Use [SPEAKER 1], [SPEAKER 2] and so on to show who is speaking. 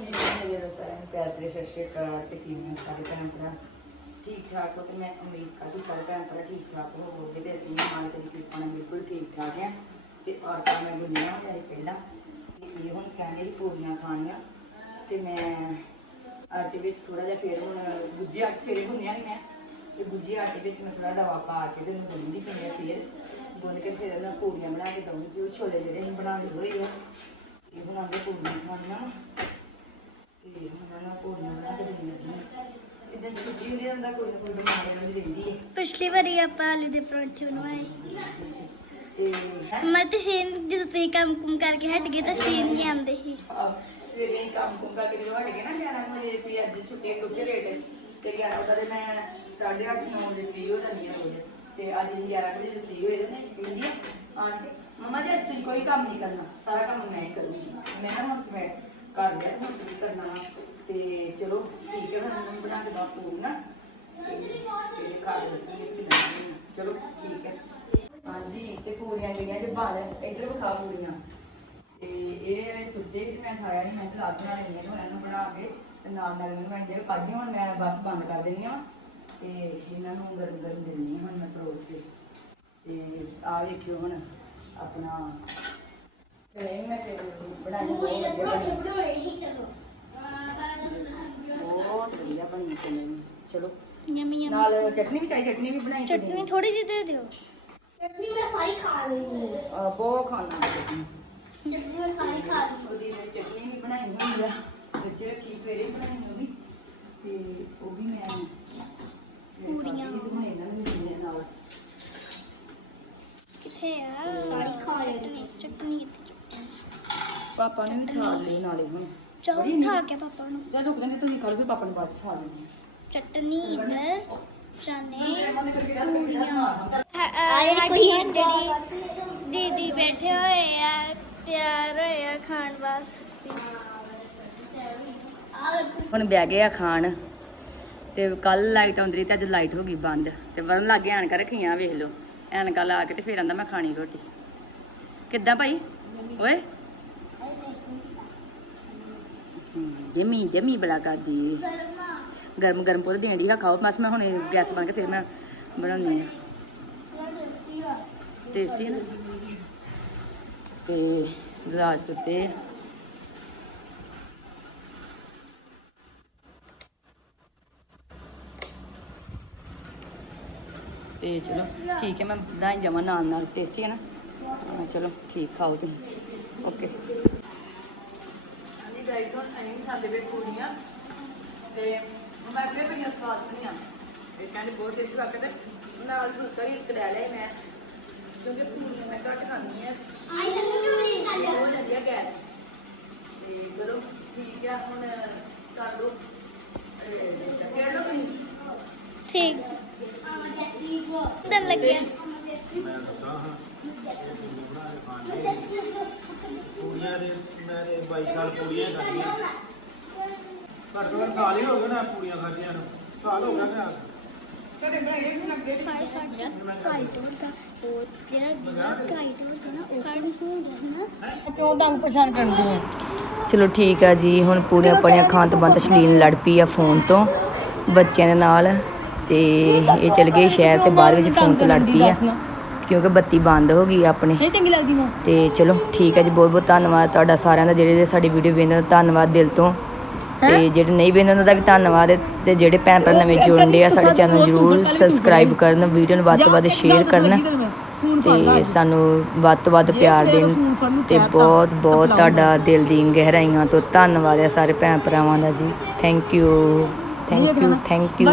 [SPEAKER 1] ਮੇਰੇ ਸਾਰਿਆਂ ਪਿਆਰ ਦੇ ਸਤਿ ਸ਼੍ਰੀ ਅਕਾਲ ਤੇ ਕਿਵੇਂ ਸਾਰੇ ਭੈਣ ਭਰਾ? ਠੀਕ ਠਾਕ ਹੋ ਤੇ ਮੈਂ ਉਮੀਦ ਕਰਦੀ ਸਾਰੇ ਭੈਣ ਭਰਾ ਠੀਕ ਠਾਕ ਹੋਵੋਗੇ ਤੇ ਅਸੀਂ ਮਾਲਕ ਦੀ ਕਿਰਪਾ ਨਾਲ ਬਿਲਕੁਲ ਠੀਕ ਠਾਕ ਹੈ ਤੇ ਆਟਾ ਮੈਂ ਗੁੰਨਿਆ ਹੋਇਆ ਪਹਿਲਾਂ। ਇਹ ਹੁਣ ਕਹਿੰਦੇ ਪੂਰੀਆਂ ਖਾਣੀਆਂ। ਤੇ ਮੈਂ ਆਟੇ ਵਿੱਚ ਥੋੜਾ ਜਿਹਾ ਫੇਰ ਹੁਣ ਗੁੱਜੀ ਆਟੇ ਸਵੇਰੇ ਗੁੰਨਿਆ ਨਹੀਂ ਮੈਂ। ਤੇ ਗੁੱਜੇ ਆਟੇ ਵਿੱਚ ਮੈਂ ਥੋੜਾ ਰਵਾ ਪਾ ਕੇ ਤੇ ਉਹਨੂੰ ਗੁੰਨਦੀ ਪਈ ਫੇਰ। ਗੁੰਨ ਕੇ ਫਿਰ ਉਹਨਾਂ ਪੂਰੀਆਂ ਬਣਾ ਕੇ ਦਊਂਗੀ ਉਹ ਛੋਲੇ ਜਿਹੜੇ ਅਸੀਂ ਬਣਾਏ ਹੋਏ ਆ। ਇਹ ਬਣਾਉਂਦੇ ਪੂਰੀਆਂ ਖਾਣੀਆਂ। ਤੇ ਉਹਨਾਂ ਨਾਲ ਪੂਰੀਆਂ ਬਣਾ ਕੇ ਦੇਣੀ ਲੱਗੀ ਇਦਾਂ ਦੀ ਸਬਜ਼ੀ ਹੁੰਦੀ ਹੁੰਦਾ ਕੋਈ ਨਾ ਕੋਈ ਬਿਮਾਰੀ ਨਾਲ ਰਹਿੰਦੀ ਹੈ
[SPEAKER 2] ਪਿਛਲੀ ਵਾਰੀ ਆਪਾਂ ਆਲੂ ਦੇ ਪਰੌਂਠੇ ਬਣਵਾਏ।
[SPEAKER 1] ਤੇ?
[SPEAKER 2] ਮੈਂ ਤੇ ਸੇਨ ਜਦੋਂ ਤੁਸੀਂ ਕੰਮ ਕੁਮ ਕਰਕੇ ਹਟ ਗਏ ਤਾਂ ਸੇਨ ਨਹੀਂ ਆਉਂਦੇ ਸੀ।
[SPEAKER 1] ਆਹ, ਸਵੇਰੇ ਹੀ ਕੰਮ ਕੁੰਮ ਕਰਕੇ ਜਦੋਂ ਹਟ ਗਏ ਨਾ 11 ਵਜੇ ਵੀ ਅੱਜ ਛੁੱਟੀ ਡੁੱਬੇ ਰੇਟ ਤੇ 11 ਵਜੇ ਦੇ ਮੈਂ 8:30 9 ਵਜੇ ਫ੍ਰੀ ਹੋ ਜਾਂਦੀ ਹਾਂ ਰੋਜ਼। ਤੇ ਅੱਜ ਅਸੀਂ 11 ਵਜੇ ਫ੍ਰੀ ਹੋਏ ਤੇ ਨੇ ਕਹਿੰਦੀ ਆ ਕੇ ਮਮਾ ਜੀ ਅੱਜ ਤੁਸੀਂ ਕੋਈ ਕੰਮ ਨਹੀਂ ਕਰਨਾ ਸਾਰਾ ਕੰਮ ਮੈਂ ਹੀ ਕਰੂੰਗੀ। ਮੈਂ ਨਾ ਹੁਣ ਮੈਂ ਕਰ ਲਿਆ ਹੁਣ ਤੁਸੀਂ ਕਰਨਾ ਵਾ। ਤੇ ਚਲੋ, ਠੀਕ ਹੈ, ਹੁਣ ਮੈਂ ਬਣਾ ਕੇ ਦਾ ਪੂਰੀਆਂ ਤੇ ਖਾ ਕੇ ਦੱਸਾਂਗੇ ਕਿ ਬਣਾਉਣੀਆਂ। ਚਲੋ, ਠੀਕ ਹੈ। ਹਾਂਜੀ, ਤੇ ਪੂਰੀਆਂ ਜਿਹੜੀਆਂ ਜੇ ਬਾਹਰ ਇੱਧਰ ਵਿਖਾ ਪੂਰੀਆਂ ਤੇ ਇਹ ਸੁੱਤੇ ਵੀ ਮੈਂ ਖਾਇਆ ਨਹੀਂ ਮੈਂ ਤਾਂ ਲਾਦ ਬਣਾ ਲੈਣੀ ਹੈ ਇਹਨਾਂ ਬਣਾ ਕੇ ਤੇ ਨਾਲ ਨਾਲ ਇਹਨੂੰ ਮੈਂ ਜਿਹੜੇ ਕੱਢੀ ਹੁਣ ਮੈਂ ਬਸ ਬੰਦ ਕਰ ਦੇਣੀ ਆ ਤੇ ਇਹਨਾਂ ਨੂੰ ਗਰਮ ਗਰਮ ਦੇਣੀ ਹੁਣ ਮੈਂ ਪਰੋਸ ਕੇ। ਤੇ ਆ ਵੇਖਿਓ ਹੁਣ ਆਪਣਾ। ਚਲੇ ਮੈਂ ਸੇ ਬਣਾਈ ਬਹੁਤ ਵਧੀਆ ਬਣੀ। ਵਧੀਆ ਬਣੀ ਚਲੇ ਚਲੋ
[SPEAKER 2] ਯਮੀ ਯਮੀ
[SPEAKER 1] ਨਾਲ ਚਟਨੀ ਵੀ ਚਾਹੀ ਚਟਨੀ ਵੀ ਬਣਾਈ ਕਦੀ।
[SPEAKER 2] ਚਟਨੀ ਥੋੜੀ ਜਿਹੀ ਦੇ ਦਿਓ
[SPEAKER 3] चटनी मैं सारी खा रही हूँ
[SPEAKER 1] ਅਹ ਬਹੁਤ ਖਾਣਾ ਚਟਨੀ
[SPEAKER 3] चटनी मैं सारी खा रही हूँ
[SPEAKER 1] ਉਹਦੀ ਜਿਹੜੀ ਚਟਨੀ ਵੀ ਬਣਾਈ ਹੋਈ ਆ ਵਿੱਚ ਰੱਖੀ ਸਵੇਰੇ ਬਣਾਈ ਉਹ ਵੀ ਤੇ ਉਹ ਵੀ ਮੈਂ
[SPEAKER 2] ਪੂਰੀਆਂ।
[SPEAKER 1] ਹੁਣ ਇਹਨਾਂ ਨੂੰ ਵੀ ਦਿੰਦੇ ਆ ਨਾਲ
[SPEAKER 2] ਕਿੱਥੇ ਆ
[SPEAKER 3] ਸਾਰੀ ਖਾ ਲਈ।
[SPEAKER 2] ਚਟਨੀ ਚਟਨੀ ਕਿੱਥੇ ਚਟਨੀ
[SPEAKER 1] ਪਾਪਾ ਨੇ ਵੀ ਠਾ ਲਈ ਨਾਲੇ ਹੁਣ
[SPEAKER 2] ਚਾਹ
[SPEAKER 1] ਬੜੀ ਨੀ-
[SPEAKER 2] ਉਠਾ ਕੇ ਪਾਪਾ ਨੂੰ।
[SPEAKER 1] ਚੱਲ ਰੁਕ ਜਾਂਦੇ ਤੁਸੀਂ ਖੜ ਕੇ ਪਾਪਾ ਨੂੰ ਬਾਅਦ ਚ ਠਾ ਲੈਂਦੇ
[SPEAKER 2] ਚਟਨੀ ਇੱਧਰ ਚਨੇ
[SPEAKER 1] ਮਨ ਕਰਕੇ ਰੱਖ ਕੇ ਹਾਂ
[SPEAKER 2] ਸਾਡੀ ਦੀਦੀ ਬੈਠੇ ਹੋਏ ਆ ਤਿਆਰ ਹੋਏ ਆ ਖਾਣ ਵਾਸਤੇ।
[SPEAKER 1] ਹੁਣ ਬਹਿ ਗਏ ਆ ਖਾਣ ਤੇ ਕੱਲ ਲਾਈਟ ਆਉਂਦੀ ਰਹੀ ਤੇ ਅੱਜ ਲਾਈਟ ਹੋ ਗਈ ਬੰਦ ਤੇ ਵਰਨ ਲੱਗੇ ਐਨਕਾਂ ਰੱਖੀਆਂ ਵੇਖ ਲਓ। ਐਨਕਾਂ ਲਾ ਕੇ ਤੇ ਫੇਰ ਆਂਦਾ ਮੈਂ ਖਾਣੀ ਰੋਟੀ। ਕਿੱਦਾਂ ਭਾਈ? ਓਏ ਜਮੀ ਜਮੀ ਬੜਾ ਕਰਦੀ। ਗਰਮ ਗਰਮ ਪੁੱਤ ਦੇਣ ਦੀ ਖਾਓ। ਬਸ ਮੈਂ ਹੁਣ ਗੈਸ ਬੰਨ ਕੇ ਫਿਰ ਮੈਂ ਬਣਾਉਣੀ ਆ। ਟੇਸਟੀ ਨਾ। ਤੇ ਗਲਾਸ ਉੱਤੇ ਤੇ ਚਲੋ, ਠੀਕ ਹੈ, ਮੈਂ ਬਣਾਈ ਜਾਵਾਂ ਨਾਲ ਨਾਲ ਟੇਸਟੀ ਹੈ ਨਾ। ਚਲੋ, ਠੀਕ, ਖਾਓ ਤੁਸੀਂ। ਓਕੇ। ਜਾਈ ਤੋਂ ਅਸੀਂ ਖਾਂਦੇ ਪਏ ਪੂਰੀਆਂ ਤੇ ਮੈਂ ਕਿਹਾ ਬੜੀਆਂ ਸਵਾਦ ਬਣੀਆਂ। ਇਹ ਕਹਿੰਦੇ ਬਹੁਤ ਟੇਸਟੀ ਲੱਗਦੇ। ਨਾਲ ਫੁਲਕਾ ਵੀ ਇੱਕ ਲੈ ਲਿਆ ਮੈਂ। ਕਿਉਂਕਿ ਪੂਰੀਆਂ ਮੈਂ ਘੱਟ ਖਾਂਦੀ ਆ
[SPEAKER 3] ਆਈ ਤਾਂ ਕਿਉਂ ਮੇਰੀ ਗੱਲ
[SPEAKER 1] ਹੋ ਜਾਂਦੀ ਆ ਗੈਸ। ਤੇ ਚਲੋ ਠੀਕ ਆ ਹੁਣ ਕਰ ਲਓ ਕਹਿ ਲਓ ਤੁਸੀਂ।
[SPEAKER 2] ਠੀਕ। ਆਵਾਜ਼ ਐਸੀ ਬੋ ਦਮ ਲੱਗਿਆ। ਮੈਂ ਦੱਸਾਂ ਹਾਂ।
[SPEAKER 4] ਕੁੜੀਆਂ ਦੇ ਮੈਂ ਦੇ 22 ਸਾਲ ਕੁੜੀਆਂ ਖਾਧੀਆਂ। ਘੱਟ ਤੋਂ ਘੱਟ ਸਾਲ ਹੀ ਹੋ ਗਏ ਨਾ ਕੁੜੀਆਂ ਖਾਧੀਆਂ ਨੂੰ। ਸਾਲ ਹੋ ਗਿਆ ਨਾ।
[SPEAKER 1] ਤੁਹਾਡੇ ਬਣਾਏ ਸੀ ਨਾ ਪਲੇਟ
[SPEAKER 2] ਸਾਡਾ ਸਾਡਾ ਕਾਈ ਤੋੜਦਾ ਉਹ ਜਿਹੜਾ ਕਾਈ ਤੋੜਦਾ ਨਾ ਉਹ ਕਾਈ ਤੋੜਦਾ ਨਾ?
[SPEAKER 1] ਚਲੋ ਠੀਕ ਆ ਜੀ ਹੁਣ ਪੂਰੀਆਂ ਪੜੀਆਂ ਖਾਣ ਤੋਂ ਬਾਅਦ ਤਸ਼ਲੀਨ ਲੜ ਪਈ ਆ ਫੋਨ ਤੋਂ ਬੱਚਿਆਂ ਦੇ ਨਾਲ ਤੇ ਇਹ ਚਲ ਗਈ ਸ਼ਹਿਰ ਤੇ ਬਾਅਦ ਵਿੱਚ ਫੋਨ ਤੇ ਲੜ ਪਈ ਆ। ਕਿਉਂਕਿ ਬੱਤੀ ਬੰਦ ਹੋ ਗਈ ਆਪਣੇ।
[SPEAKER 2] ਚੰਗੀ ਲੱਗਦੀ ਮੈਂ।
[SPEAKER 1] ਤੇ ਚਲੋ ਠੀਕ ਹੈ ਜੀ ਬਹੁਤ ਬਹੁਤ ਧੰਨਵਾਦ ਤੁਹਾਡਾ ਸਾਰਿਆਂ ਦਾ ਜਿਹੜੇ ਸਾਡੀ ਵੀਡੀਓ ਵੇਖਦੇ ਹੋ ਧੰਨਵਾਦ ਦਿਲ ਤੋਂ। ਤੇ ਜਿਹੜੇ ਨਹੀਂ ਵੇਖਦੇ ਉਹਨਾਂ ਦਾ ਵੀ ਧੰਨਵਾਦ ਤੇ ਜਿਹੜੇ ਭੈਣ ਭਰਾ ਨਵੇਂ ਜੁੜਨ ਆ ਸਾਡੇ ਚੈਨਲ ਨੂੰ ਜਰੂਰ ਸਬਸਕ੍ਰਾਈਬ ਕਰਨ ਵੀਡੀਓ ਨੂੰ ਵੱਧ ਤੋਂ ਵੱਧ ਸ਼ੇਅਰ ਕਰਨ। ਤੇ ਸਾਨੂੰ ਵੱਧ ਤੋਂ ਵੱਧ ਪਿਆਰ ਦੇਣ ਤੇ ਬਹੁਤ ਬਹੁਤ ਤੁਹਾਡਾ ਦਿਲ ਦੀ ਗਹਿਰਾਈਆਂ ਤੋਂ ਧੰਨਵਾਦ ਹੈ ਸਾਰੇ ਭੈਣ ਭਰਾਵਾਂ ਦਾ ਜੀ। Thank you thank you thank you